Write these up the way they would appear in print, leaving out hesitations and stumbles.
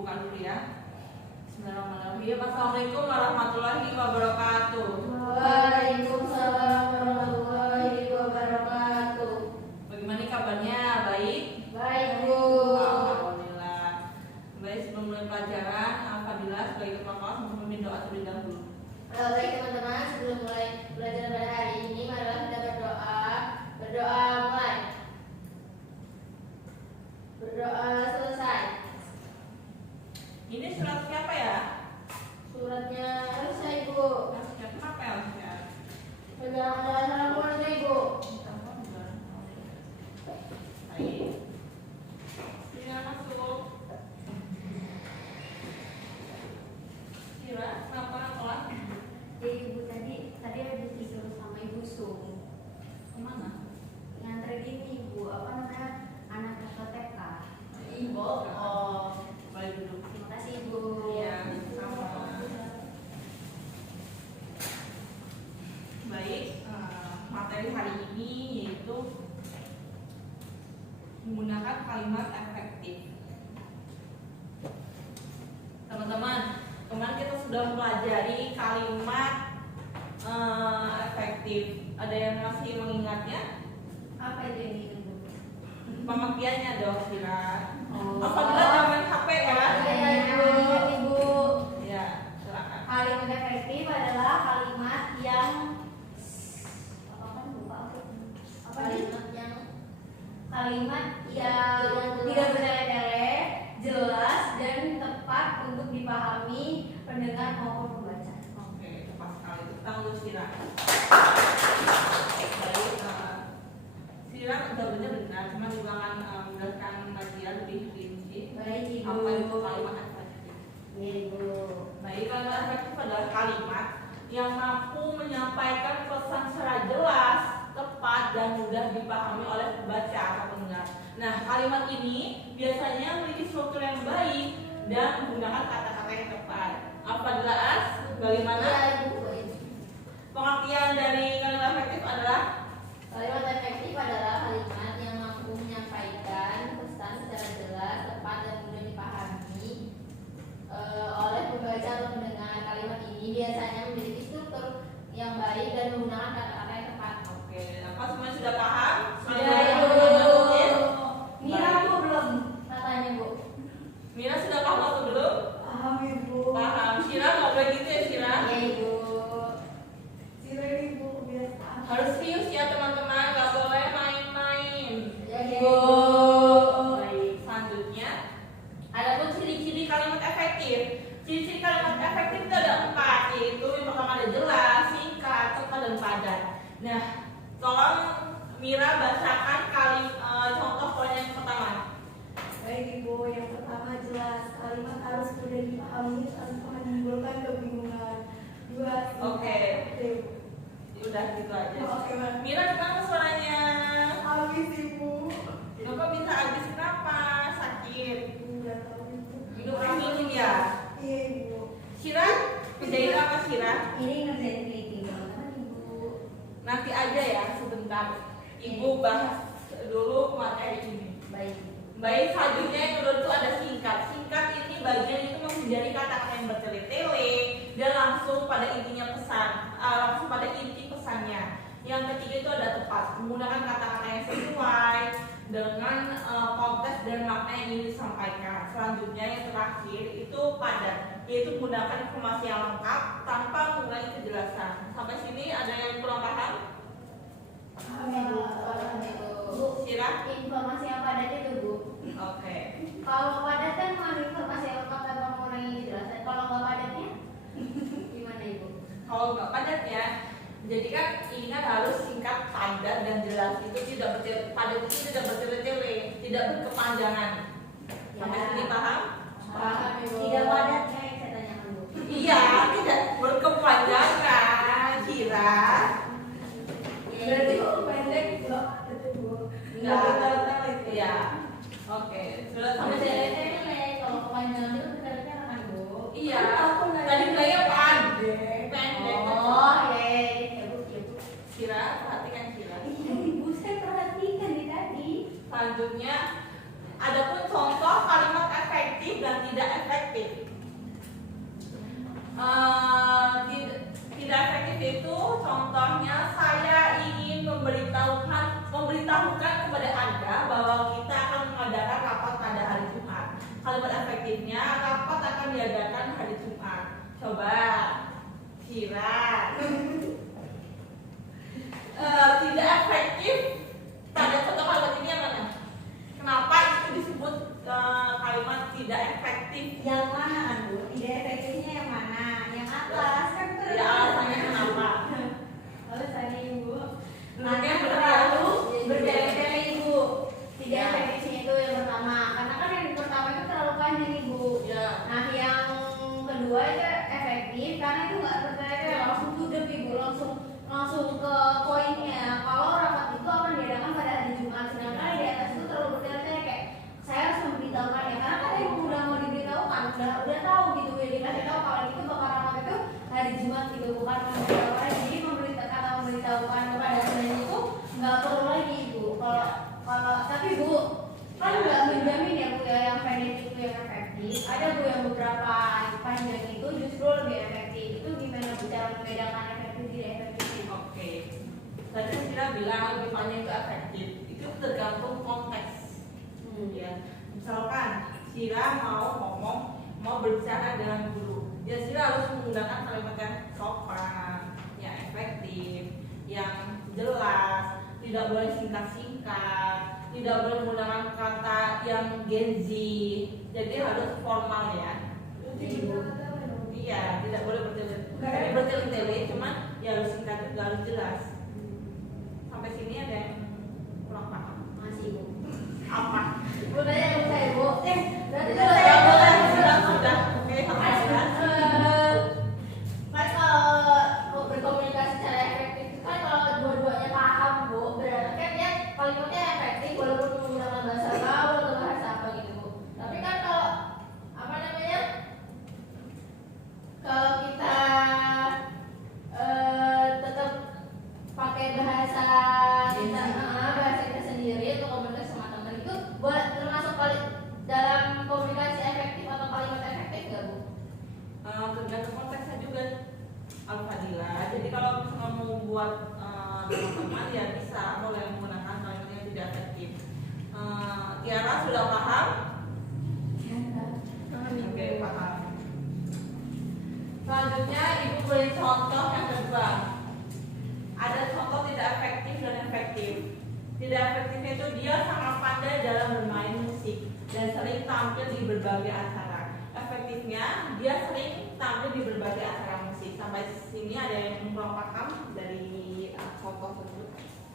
buka dulu ya. Bismillahirrahmanirrahim. Assalamualaikum warahmatullahi wabarakatuh. Waalaikumsalam warahmatullahi wabarakatuh. Bagaimana kabarnya? Baik? Baik, Bu. Alhamdulillah. Baik, sebelum mulai pelajaran, Alhamdulillah sebagai ketua kelas untuk memimpin doa terlebih dahulu. Baik teman-teman, sebelum mulai pelajaran pada hari ini, marilah kita berdoa. Berdoa mulai. Berdoa selesai. Ini surat siapa ya? Suratnya Elsa, Ibu. Kenapa ya? Penjelasan keluarga, Ibu. Baik. Sila masuk. Sila, kenapa nolak? Ibu tadi habis disuruh sama Ibu Sung Kemana? nganterin ini Ibu anak TK. Ibu. Oh, boleh duduk. Terima kasih Ibu. Iya, sama. Baik, materi hari ini yaitu menggunakan kalimat efektif. Teman-teman, kemarin kita sudah mempelajari kalimat efektif. Ada yang masih mengingatnya? Apa itu yang ini Ibu? Pemakaiannya dong, Sira. Oh. Apabila zaman HP ya? Iya Ibu. Ya, silakan. Kalimat efektif adalah kalimat yang kalimat yang tidak bertele-tele, jelas dan tepat untuk dipahami pendengar maupun pembaca. Oke, tepat sekali. Tentang lu Sira. Baik, Sira jawabannya benar, cuma juga akan menjelaskan kajian lebih rinci. Baik Ibu. Apa itu kalimat efektif? Iya Ibu. Baik, kalimat efektif adalah kalimat yang mampu menyampaikan pesan secara jelas, tepat dan mudah dipahami oleh pembaca atau pendengar. Nah, kalimat ini biasanya memiliki struktur yang baik dan menggunakan kata-kata yang tepat. Apa jelas? Bagaimana? Iya, Ibu. Pengertian dari kalimat efektif adalah Kalimat efektif adalah kalimat yang mampu menyampaikan pesan secara jelas, tepat dan mudah dipahami oleh pembaca atau pendengar. Kalimat ini biasanya memiliki struktur yang baik dan menggunakan kata-kata yang tepat. oke, apa semuanya sudah paham? Sudah, Ibu. Mira Bu belum katanya Bu. Mira sudah paham atau belum? Paham Ibu. Paham. Sira nggak boleh gitu ya, Sira? Iya, Ibu. Sira Ibu biasa. Harus serius ya teman-teman, nggak boleh main-main. Ya, Ibu. Baik, selanjutnya ada pun ciri-ciri kalimat efektif. Ciri-ciri kalimat efektif itu ada 4, yaitu yang pertama ada jelas, singkat, tepat dan padat. Nah, tolong Mira bacakan contoh poin yang pertama. Baik Ibu, yang pertama jelas, kalimat harus mudah dipahami tanpa menimbulkan kebingungan. Dua, Oke. Ibu. Udah gitu aja. Oke, Mas. Mira, kenapa suaranya? Habis Ibu. Kenapa bisa habis? Kenapa? Sakit? Enggak tahu Ibu. Hidup minum ya? Iya Ibu. Sira, kerjain apa Sira? Ini ngerjain meeting teman-teman Ibu. Nanti aja ya, sebentar. Ibu bahas dulu materi ini. Baik. Baik, selanjutnya yang kedua itu ada singkat. Singkat ini bagian itu menghindari kata-kata yang bertele-tele dan langsung pada intinya pesan, langsung pada inti pesannya. Yang ketiga itu ada tepat, menggunakan kata-kata yang sesuai dengan konteks dan makna yang ingin disampaikan. Selanjutnya yang terakhir itu padat, yaitu menggunakan informasi yang lengkap tanpa mengurangi kejelasan. Sampai sini ada yang kurang paham? Ibu. Bu, Sira? informasi yang padat itu, Bu. Oke. Kalau padat kan mengandung informasi yang lengkap tanpa mengurangi kejelasan. Kalau nggak padatnya, gimana Ibu? Kalau nggak padat ya, jadi kan ingat harus singkat, padat dan jelas. Itu tidak padat itu tidak bertele-tele, tidak berkepanjangan. Sampai Ya. sini paham? Paham, Ibu. Tidak padatnya yang saya tanyakan Bu. Iya, tidak berkepanjangan. Kira? Berarti kalau pendek enggak ada Bu. Enggak. bertele-tele. Iya. Oke, sudah sampai sini. Tele-tele, kalau kepanjangan itu benar-benar kan, Bu? Iya. Aku nanya. Tadi bilangnya pendek. Pendek. Oh, ya Bu, ya Bu. Kira, perhatikan Kira. Iya Ibu, saya perhatikan nih tadi. Selanjutnya Adapun contoh kalimat efektif dan tidak efektif. Tidak efektif itu contohnya saya ingin memberitahukan kepada Anda bahwa kita akan mengadakan rapat pada hari Jumat. Kalimat efektifnya rapat akan diadakan hari Jumat. Coba kira. Tidak efektif pada contoh kalimat ini yang mana? Kenapa itu disebut kalimat tidak efektif? Yang mana kan Bu? Tidak efektifnya yang mana? Yang atas kan Ya, alasannya kenapa? Alasannya Ibu. Makanya terlalu bertele-tele. bertele-tele Ibu. Tidak Ya. efektifnya itu yang pertama, karena kan yang pertama itu terlalu panjang Ibu. Ya. Nah yang kedua itu efektif karena itu nggak bertele-tele, langsung tudep Ibu, langsung ke poinnya. Kalau rapat itu akan diadakan pada hari Jumat, sedangkan di atas itu terlalu bertele-tele kayak saya harus memberitahukan ya, karena kan yang udah mau diberitahukan udah tahu gitu ya, dikasih tahu kalau itu bakal rapat itu hari Jumat gitu, bukan memberitahukan. Jadi memberitahukan kepada kalian itu nggak perlu lagi Ibu. Kalau tapi Bu kan nggak menjamin ya Bu ya, yang pendek itu yang efektif. Ada Bu yang beberapa panjang itu justru lebih efektif. Itu gimana Bu cara membedakan efektif tidak efektif? Oke. Tadi Sira bilang lebih panjang itu efektif. Itu tergantung konteks. Ya. Misalkan Sira mau berbicara dengan guru, ya Sira harus menggunakan kalimat yang sopan, yang efektif, yang jelas, tidak boleh singkat-singkat, tidak boleh menggunakan kata yang Gen Z. Jadi harus formal ya. Iya, tidak boleh bertele-tele, cuman ya harus singkat juga, harus jelas. Sampai sini ada yang kurang paham? Masih Bu. Apa? Bu tanya ke saya Bu. Berarti Sudah, kalau sudah. Oke, sampai sudah. kan kalau berkomunikasi secara efektif itu kan kalau dua-duanya paham Bu, berarti kan dia kalimatnya efektif walaupun menggunakan bahasa gaul atau bahasa apa gitu Bu. Tapi kan kalau apa namanya, kalau kita tetap pakai bahasa kita, bahasa kita sendiri untuk komunikasi sama teman itu buat termasuk dalam komunikasi efektif atau kalimat efektif nggak Bu? Tergantung konteksnya juga, Al-Fadila. Jadi kalau misalnya mau buat teman-teman ya bisa, boleh menggunakan kalimat yang tidak efektif. Tiara sudah paham? Oke, paham. Selanjutnya Ibu beri contoh yang kedua. Ada contoh tidak efektif dan efektif. Tidak efektifnya itu dia sangat pandai dalam bermain musik dan sering tampil di berbagai acara. Efektifnya dia sering tampil di berbagai acara musik. Sampai sini ada yang kurang paham dari contoh tersebut?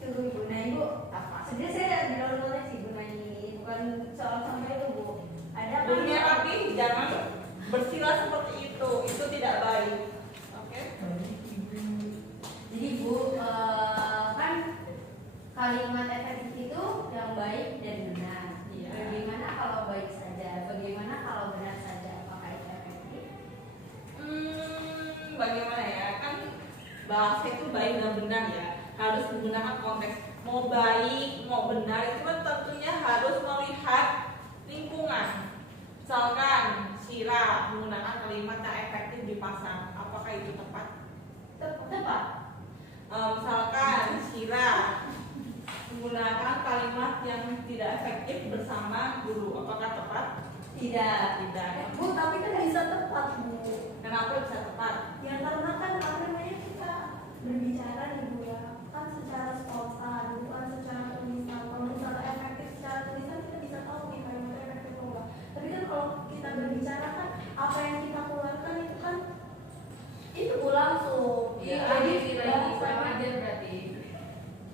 Tunggu Ibu. Nah Ibu, Apa? sebenarnya saya bilang sih Bu nanya ini, bukan soal sampai itu Bu. Ada kan? Dunia tapi jangan bersila seperti itu tidak baik. Oke? Jadi Bu, kan kalimat efektif itu yang baik dan benar. Iya. Bagaimana kalau baik saja? Bagaimana kalau benar saja? Apakah itu efektif? Bagaimana ya? Kan bahasa itu baik dan benar ya. Harus menggunakan konteks. Mau baik, mau benar itu kan tentunya harus melihat lingkungan. Misalkan Sira menggunakan kalimat yang efektif di pasar, apakah itu tepat? Tepat. Misalkan Sira menggunakan kalimat yang tidak efektif bersama guru, apakah tepat? Tidak. Bu, tapi kan bisa tepat Bu. Kenapa bisa tepat? Ya karena kan apa namanya kita berbicara nih Bu ya, kan secara spontan, bukan secara tulisan. Kalau misalnya efektif secara tulisan kita bisa tahu nih kalimatnya efektif atau enggak. Tapi kan kalau kita berbicara kan apa yang kita keluarkan itu kan itu Bu langsung. Jadi sama aja berarti.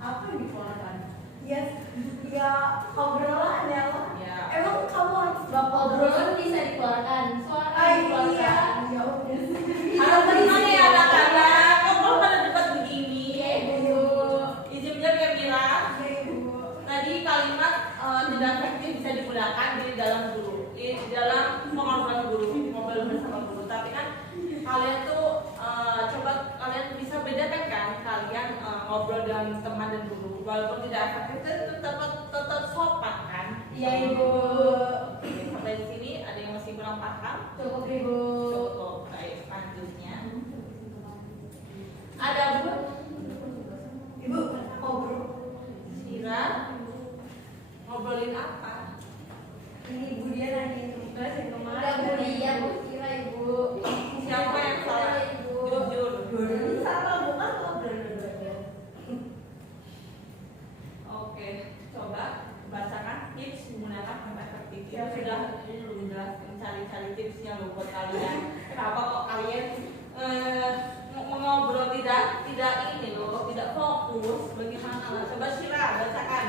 Apa yang dikeluarkan? Yes, ya obrolan ya. Ya. Emang kamu harus Obrolan bisa dikeluarkan, suara Ah, dikeluarkan. iya, ya udah. Halo teman ya anak-anak, kok pada debat begini? Bu. Izin ya Mira. Iya, Bu. Tadi kalimat tidak efektif bisa digunakan di dalam guru, di dalam pengorbanan guru, ngobrol bersama guru. Tapi kan kalian tuh coba kalian bisa bedakan memperhatikan kan kalian ngobrol dengan teman dan guru, walaupun tidak efektif tetap sopan kan? Iya Ibu. Oke, sampai di sini ada yang masih kurang paham? Cukup Ibu. Cukup. Baik, selanjutnya ada Bu Ibu, ngobrol. Sira, ngobrolin apa? Ini Ibu dia nanyain tugas yang Udah kemarin. Bu iya Bu Sira Ibu. Siapa yang salah? Ibu. Jujur. Ini salah bukan ngobrol dua-duanya. Oke, coba bacakan tips menggunakan kata efektif. Ya, Sudah ini lebih jelas cari-cari tipsnya loh buat kalian. Kenapa kok kalian mengobrol tidak ini loh, tidak fokus? Bagaimana? Coba Sira bacakan.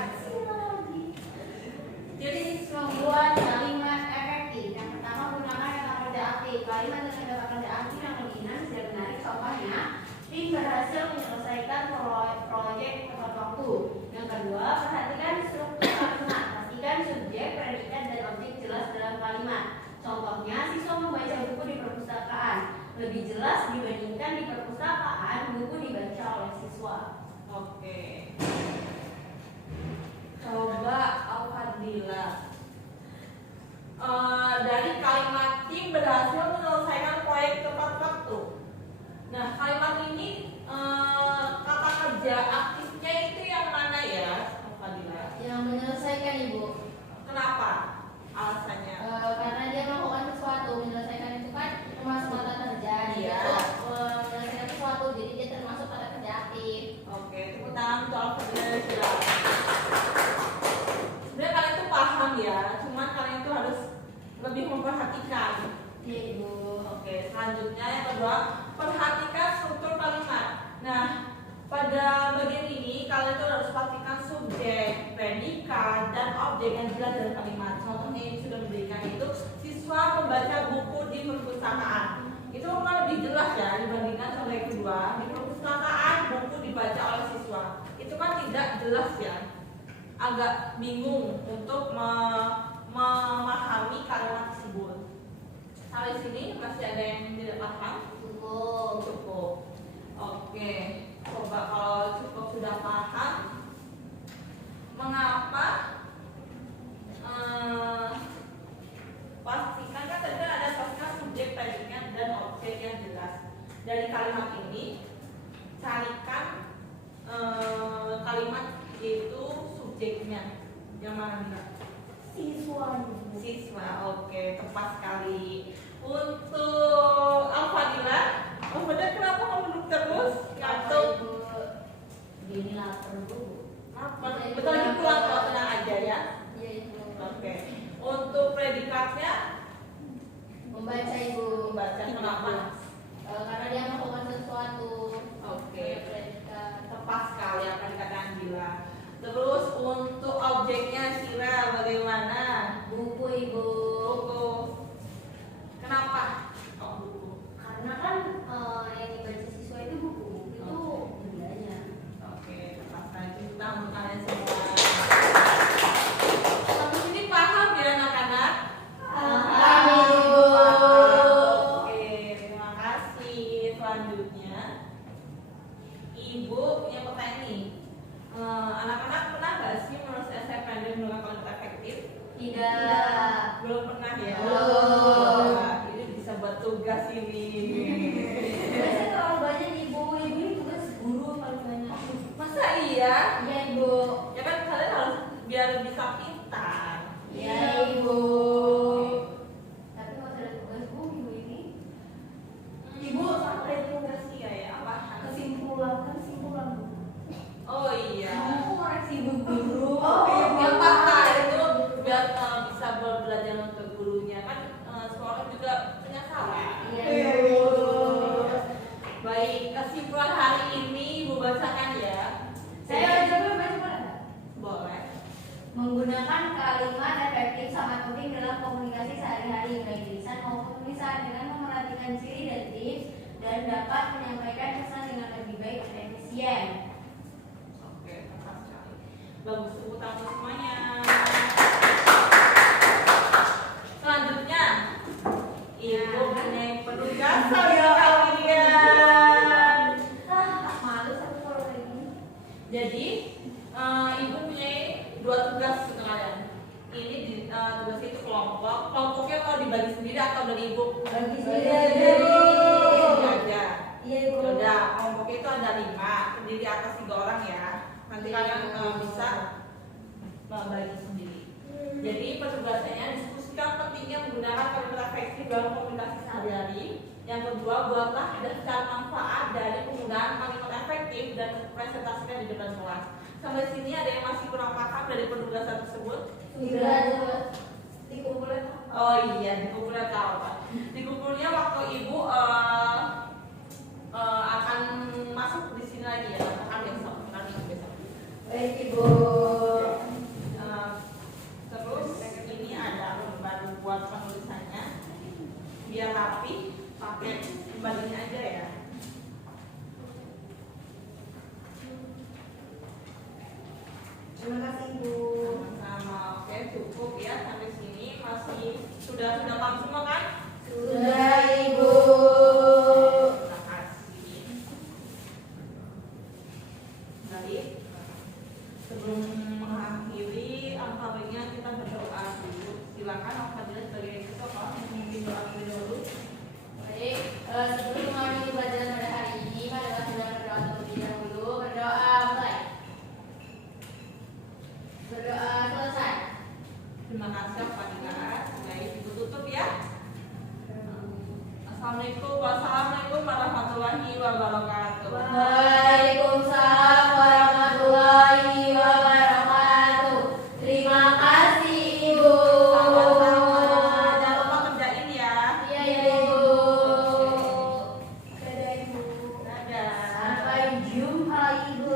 Jadi membuat kalimat efektif. Yang pertama gunakan kata kerja aktif. Kalimat dengan kata kerja aktif yang dominan sudah menarik. Contohnya, tim berhasil menyelesaikan proyek tepat waktu. Yang kedua, perhatikan struktur kalimat. Pastikan subjek, predikat, dan objek jelas dalam kalimat. Contohnya, siswa membaca buku di perpustakaan. Lebih jelas dibandingkan di perpustakaan, buku dibaca oleh siswa. Oke. Coba Alfadila. Dari kalimat tim berhasil menyelesaikan proyek tepat waktu. Nah, kalimat ini kata kerja aktifnya itu yang mana ya, Alfadila? Yang menyelesaikan Ibu. Kenapa? Alasannya? Karena dia melakukan sesuatu. Menyelesaikan itu kan termasuk kata kerja. Iya. Menyelesaikan sesuatu, jadi dia termasuk kata kerja aktif. Oke, tepuk tangan untuk Alfadila. Sebenarnya kalian tuh paham ya, cuman kalian tuh harus lebih memperhatikan. Iya Ibu. Oke, selanjutnya yang kedua, perhatikan struktur kalimat. Nah, pada bagian ini kalian tuh harus pastikan subjek, predikat, dan objek yang jelas dari kalimat. Contohnya yang sudah diberikan itu siswa membaca buku di perpustakaan. Itu kan lebih jelas ya dibandingkan sama yang kedua. Di perpustakaan buku dibaca oleh siswa. Itu kan tidak jelas ya. Agak bingung untuk memahami kalimat tersebut. Sampai sini masih ada yang tidak paham? Cukup. Oke, coba kalau cukup sudah paham, mengapa pastikan kan tadi ada pastikan subjek, predikat, dan objek yang jelas. Dari kalimat ini carikan kalimat itu subjeknya yang mana nih? Siswa. Siswa. Oke, tepat sekali. Untuk Alfadila, kenapa kamu duduk terus? Ngantuk? Gini lapar Bu. Apa? Betul lagi pulang kalau tenang aja ya. Iya Ibu. Oke. Untuk predikatnya Membaca Ibu. membaca. Kenapa? Karena dia melakukan sesuatu. Oke. Predikat. Tepat sekali apa yang dikatakan Dila. Terus untuk objeknya Sira bagaimana? Buku Ibu. Buku. Kenapa? Kok buku? Karena kan yang dibaca siswa itu buku. Itu bendanya. Oke, tepat sekali. Tepuk tangan untuk kalian semua. Sampai sini paham ya anak-anak? Paham, Ibu. Oke, terima kasih. Selanjutnya, Ibu punya pertanyaan nih. Anak-anak pernah nggak sih menulis esai pendek menggunakan kalimat efektif? Tidak. Belum pernah ya? Belum. Nah, ini bisa buat tugas ini. Biasanya terlalu banyak Ibu. Ibu ini tugas guru paling banyak. Masa iya? Iya Ibu. Ya kan kalian harus biar bisa pintar. Iya Ibu. Tapi nggak usah ada tugas Bu Ibu ini. Ibu sampai tugas Iya ya, apa? kesimpulan. Oh iya. Ibu koreksi ibu guru. Oh, Ibu yang apa? patah itu biar bisa belajar untuk gurunya kan semua orang juga punya salah. Iya Ibu. Baik, kesimpulan hari ini Ibu bacakan ya. Saya aja boleh baca nggak? Boleh. Menggunakan kalimat efektif sangat penting dalam komunikasi sehari-hari baik lisan maupun tulisan dengan memperhatikan ciri dan tips dan dapat menyampaikan pesan dengan lebih baik dan efisien. Oke, tepat sekali. Bagus, tepuk tangan semuanya. Selanjutnya, Ibu punya penugasan ya kalian. ibu punya dua tugas untuk kalian. Ini tugas itu kelompok. Kelompoknya mau dibagi sendiri atau dari ibu? Bagi Ini aja. Iya ibu. Udah, kelompoknya itu ada 5, terdiri atas 3 orang ya. Nanti kalian bisa bagi sendiri. Jadi petugasnya diskusikan pentingnya menggunakan kalimat efektif dalam komunikasi sehari-hari. Yang kedua, buatlah daftar manfaat dari penggunaan kalimat efektif dan presentasikan di depan kelas. Sampai sini ada yang masih kurang paham dari penugasan tersebut? Sudah. Dikumpulin. Oh iya, dikumpulnya tahu Pak. Dikumpulnya waktu ibu akan masuk di sini lagi ya, akan besok, akan minggu besok. Baik ibu. Terus ini ada lembar buat penulisannya, biar rapi, pakai lembar ini aja ya. Terima kasih ibu. Sama, oke cukup ya sampai sini sudah paham semua kan? Sudah ibu. Terima kasih. Baik, sebelum mengakhiri baiknya kita berdoa dulu. Silakan Alhamdulillah sebagai tokoh yang memimpin doa terlebih dahulu. Baik, sebelum mengakhiri pelajaran pada hari ini, marilah kita berdoa terlebih dahulu. Berdoa mulai. Berdoa selesai. Terima kasih Pak. Baik, ibu tutup ya. Assalamualaikum warahmatullahi wabarakatuh. Waalaikumsalam warahmatullahi wabarakatuh. Terima kasih ibu. Sama-sama. Jangan lupa kerjain ya. Iya ya ibu. Dadah ibu. Dadah. Sampai jumpa ibu.